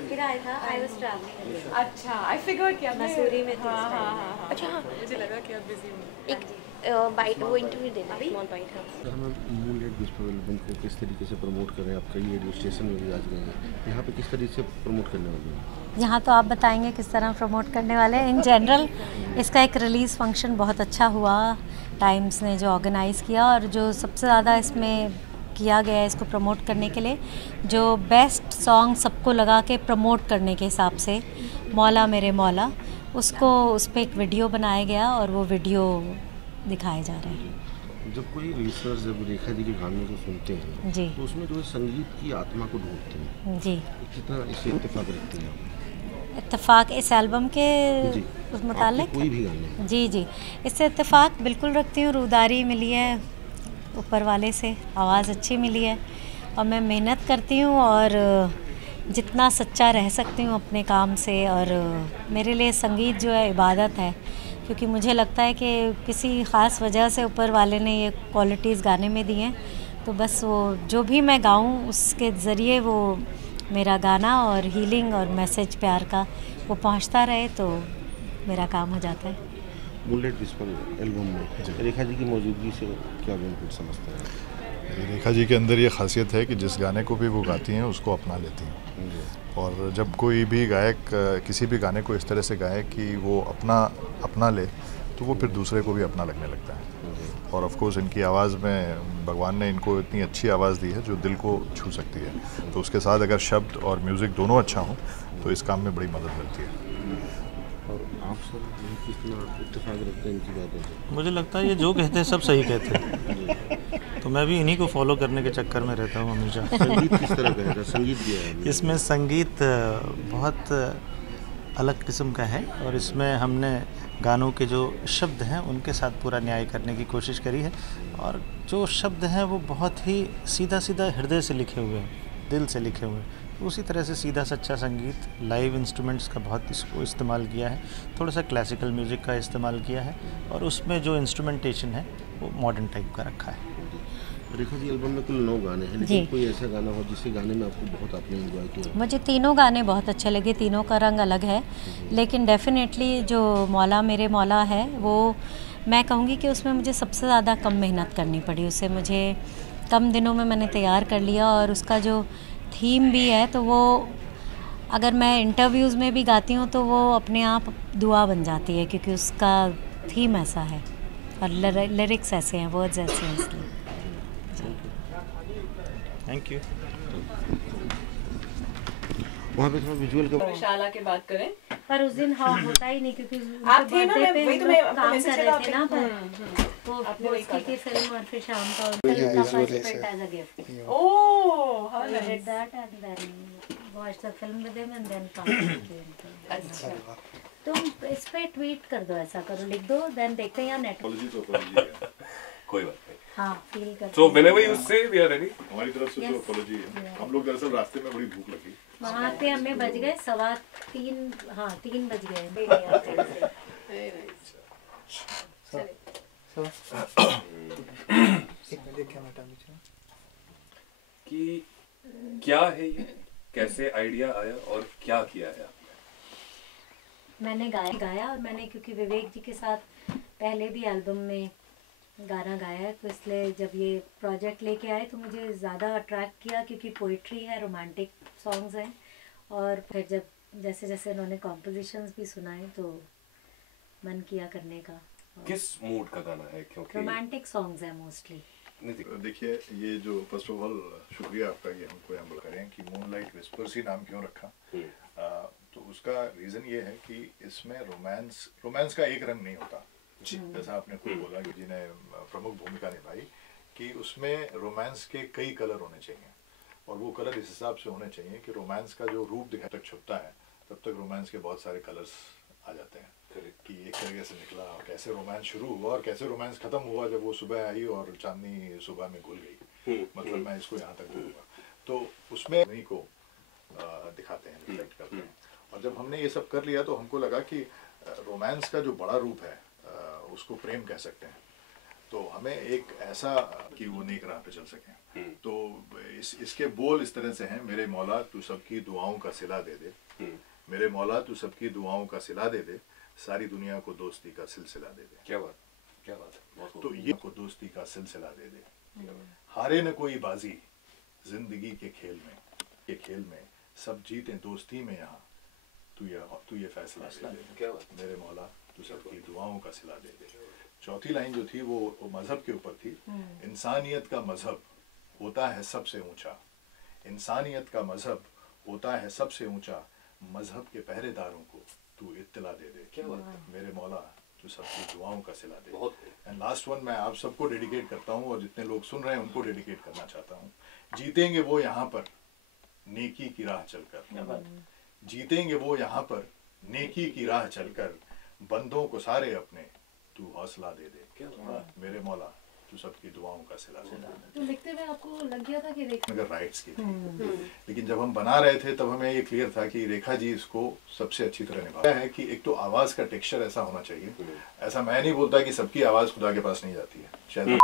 फिर आया था, आई वाज ट्रैवलिंग। अच्छा, आई फिगर कि आप मसूरी में थी हाँ उस हाँ टाइम। हाँ, अच्छा हाँ, मुझे लगा कि आप बिजी होंगे। एक बाइट वो इंटरव्यू देना, स्मॉल बाइट। हाँ, सर, हमें मूनलाइट विस्पर एल्बम को किस तरीके से प्रमोट करें? आप कई रेडियो स्टेशन में भी आज गए हैं, यहाँ पे किस तरीके से प्रमोट करने वाले हैं? यहाँ तो आप बताएंगे किस तरह प्रमोट करने वाले हैं। इन जनरल इसका एक रिलीज़ फंक्शन बहुत अच्छा हुआ, टाइम्स ने जो ऑर्गेनाइज़ किया, और जो सबसे ज़्यादा इसमें किया गया है इसको प्रमोट करने के लिए, जो बेस्ट सॉन्ग सबको लगा के प्रमोट करने के हिसाब से, मौला मेरे मौला, उसको उस पर एक वीडियो बनाया गया और वो वीडियो दिखाए जा रहे हैं। जब कोई लिसनर जब रेखा जी के गानों को सुनते हैं जी तो उसमें जो है संगीत की आत्मा को ढूंढते हैं, जी, कितना इससे इत्तेफाक रखते हैं आप? इत्तेफाक इस एल्बम के जी, उस आपके मुतालिक कोई भी गाने? जी जी, इससे इत्तेफाक बिल्कुल रखती हूँ। रूदारी मिली है ऊपर वाले से, आवाज़ अच्छी मिली है, और मैं मेहनत करती हूँ और जितना सच्चा रह सकती हूँ अपने काम से। और मेरे लिए संगीत जो है इबादत है, क्योंकि मुझे लगता है कि किसी ख़ास वजह से ऊपर वाले ने ये क्वालिटीज़ गाने में दी हैं, तो बस वो जो भी मैं गाऊँ उसके ज़रिए वो मेरा गाना और हीलिंग और मैसेज प्यार का वो पहुंचता रहे, तो मेरा काम हो जाता है। मूनलाइट विस्पर एल्बम में रेखा जी की मौजूदगी से क्या बेनिफिट समझते हैं? रेखा जी के अंदर ये खासियत है कि जिस गाने को भी वो गाती हैं उसको अपना लेती हैं, और जब कोई भी गायक किसी भी गाने को इस तरह से गाए कि वो अपना ले, तो वो फिर दूसरे को भी अपना लगने लगता है। और ऑफ कोर्स इनकी आवाज़ में भगवान ने इनको इतनी अच्छी आवाज़ दी है जो दिल को छू सकती है, तो उसके साथ अगर शब्द और म्यूज़िक दोनों अच्छा हो तो इस काम में बड़ी मदद मिलती है। और आप सर किस तरह इत्तेफाक रखते हैं इनकी बातों से? मुझे लगता है ये जो कहते हैं सब सही कहते हैं, तो मैं भी इन्हीं को फॉलो करने के चक्कर में रहता हूँ हमेशा। संगीत किस तरह का है? संगीत दिया है इसमें संगीत बहुत अलग किस्म का है, और इसमें हमने गानों के जो शब्द हैं उनके साथ पूरा न्याय करने की कोशिश करी है, और जो शब्द हैं वो बहुत ही सीधा सीधा हृदय से लिखे हुए हैं, दिल से लिखे हुए हैं। उसी तरह से सीधा सच्चा संगीत, लाइव इंस्ट्रूमेंट्स का बहुत इसको इस्तेमाल किया है, थोड़ा सा क्लासिकल म्यूज़िक का इस्तेमाल किया है, और उसमें जो इंस्ट्रूमेंटेशन है वो मॉडर्न टाइप का रखा है। रेखा जी एल्बम में कुल 9 गाने हैं, लेकिन कोई ऐसा गाना हो जिसके गाने में आपको बहुत आपने एंजॉय किया? मुझे तीनों गाने बहुत अच्छे लगे, तीनों का रंग अलग है, लेकिन डेफिनेटली जो मौला मेरे मौला है वो मैं कहूँगी कि उसमें मुझे सबसे ज़्यादा कम मेहनत करनी पड़ी। उसे मुझे कम दिनों में मैंने तैयार कर लिया, और उसका जो थीम भी है तो वो अगर मैं इंटरव्यूज़ में भी गाती हूँ तो वो अपने आप दुआ बन जाती है, क्योंकि उसका थीम ऐसा है और लिरिक्स ऐसे हैं, वर्ड्स ऐसे हैं, इसलिए। Thank you. वहाँ पे थोड़ा विजुअल का विशाला की बात करें, पर उस दिन हाँ होता ही नहीं, क्योंकि आप थे ना, मैं वही तो मैं काम मैसेज कर रहे थे ना, हम्म। तो आपने वो वही कहा की फिल्म, और फिर शाम का उनका first print as a gift. Oh how I did nice. that and then watched the film with him and then अच्छा, तुम इस पे ट्वीट कर दो, ऐसा करो, लिख दो, देन देखते हैं यहाँ नेट। Apology तो apology है। कोई बात नहीं। हाँ फील कर। So whenever you say we are ready. हमारी तरफ से तो apology है। हम लोग दरअसल रास्ते में बड़ी भूख लगी, वहाँ पे हमें बज गए 3:15, हाँ 3 बज गए। कि क्या है ये, कैसे आइडिया आया और क्या किया है आपने? मैंने गाया और मैंने, क्योंकि विवेक जी के साथ पहले भी एल्बम में गाना गाया है, तो इसलिए जब ये प्रोजेक्ट लेके आए तो मुझे ज़्यादा अट्रैक्ट किया, क्योंकि पोइट्री है, रोमांटिक सॉन्ग्स हैं, और फिर जब जैसे जैसे उन्होंने कॉम्पोजिशंस भी सुनाए तो मन किया करने का। किस मूड का गाना है? क्योंकि रोमांटिक सॉन्ग्स हैं मोस्टली। देखिए ये जो फर्स्ट ऑफ ऑल शुक्रिया आपका कि हमको यहाँ करें कि मूनलाइट विस्पर्स ही नाम क्यों रखा। तो उसका रीज़न ये है कि इसमें रोमांस का एक रंग नहीं होता, जैसा आपने खुद बोला कि जी ने प्रमुख भूमिका निभाई, कि उसमें रोमांस के कई कलर होने चाहिए, और वो कलर इस हिसाब से होने चाहिए कि रोमांस का जो रूप दिखा तक छुपता है तब तक रोमांस के बहुत सारे कलर्स आ जाते हैं, कि एक तरीके से निकला और कैसे रोमांस शुरू हुआ और कैसे रोमांस खत्म हुआ जब वो सुबह आई और चांदनी सुबह में घुल गई। मतलब मैं इसको यहाँ तक बोलूँगा, तो उसमें नहीं को दिखाते हैं, रिफ्लेक्ट करते हैं। और जब हमने ये सब कर लिया तो हमको लगा कि रोमांस का जो बड़ा रूप है उसको प्रेम कह सकते हैं, तो हमें एक ऐसा कि वो नेक राह पे चल सकें। तो इसके बोल इस तरह से हैं, मेरे मौला तू सबकी दुआओं का सिला दे दे, मेरे मौला तू सबकी दुआओं का सिला दे दे, सारी दुनिया को दोस्ती का सिलसिला दे दे। क्या बात, क्या बात है, बहुत तो ये को दोस्ती का सिलसिला दे दे। हारे न कोई बाजी जिंदगी के खेल में सब जीते दोस्ती में, यहाँ तू ये फैसला ले दे, क्या बात। मेरे मौला तू सबकी दुआओं का सिला दे दे। चौथी लाइन जो थी वो मजहब के ऊपर थी। इंसानियत का मजहब होता है सबसे ऊंचा, इंसानियत का मजहब होता है सबसे ऊंचा, मजहब के पहरेदारों को तू इत्तला दे दे, क्या बात है। मेरे मौला तू सबकी दुआओं का सिला दे। बहुत एंड लास्ट वन मैं आप सबको डेडिकेट करता हूँ और जितने लोग सुन रहे हैं उनको डेडिकेट करना चाहता हूँ। जीतेंगे वो यहाँ पर नेकी की राह चलकर, जीतेंगे वो यहाँ पर नेकी की राह चलकर, बंदों को सारे अपने तू हौसला दे दे, मेरे मौला तू सबकी दुआओं का सिला दे। तो लिखते हुए आपको लग गया था कि मगर राइट्स की थी, लेकिन जब हम बना रहे थे तब हमें ये क्लियर था कि रेखा जी इसको सबसे अच्छी तरह निभा है कि एक तो आवाज का टेक्सचर ऐसा होना चाहिए। ऐसा मैं नहीं बोलता कि सबकी आवाज खुदा के पास नहीं जाती है, शायद